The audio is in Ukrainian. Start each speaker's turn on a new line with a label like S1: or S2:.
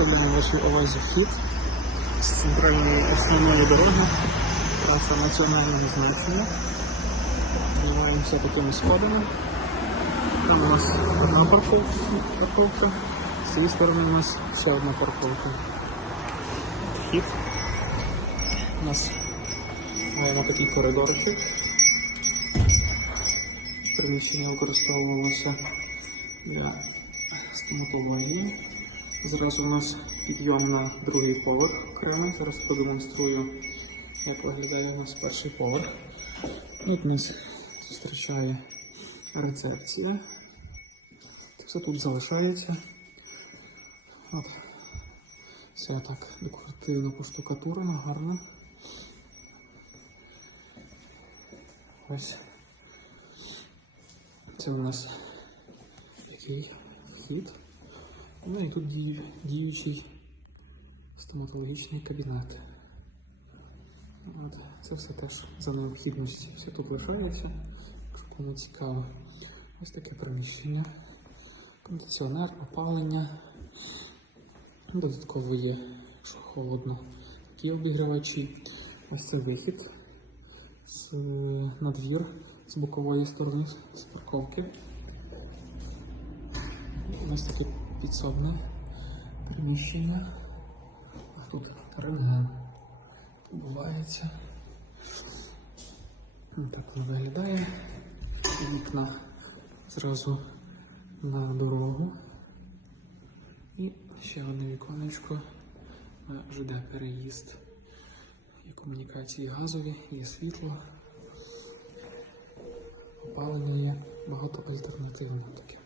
S1: Представляємо вашій увазі вхід з центральної основної дороги, траса національного значення. Піднімаємося такими сходами. Там у нас одна парковка, з цієї сторони у нас ще одна парковка. Вхід. У нас маємо такий коридорчик. Приміщення використовувалося для стоматології. Зразу у нас підйом на другий поверх окремо. Зараз продемонструю, як виглядає у нас перший поверх. Тут нас зустрічає рецепція. Це все тут залишається. От. Все так декоративно поштукатурено, гарно. Ось. Це у нас такий вхід. Ну і тут діючий стоматологічний кабінет. От, це все теж за необхідності. Все тут лишається, якщо кому цікаво. Ось таке приміщення. Кондиціонер, опалення. Додатково є, якщо холодно, такі обігрівачі. Ось це вихід з, на двір з бокової сторони з парковки. Ось таке підсобне приміщення. А тут рентген відбувається. Так виглядає. Вікна зразу на дорогу. І ще одне віконечко на ЖД переїзд. Є комунікації газові, є світло. Опалення є багато альтернативне таке.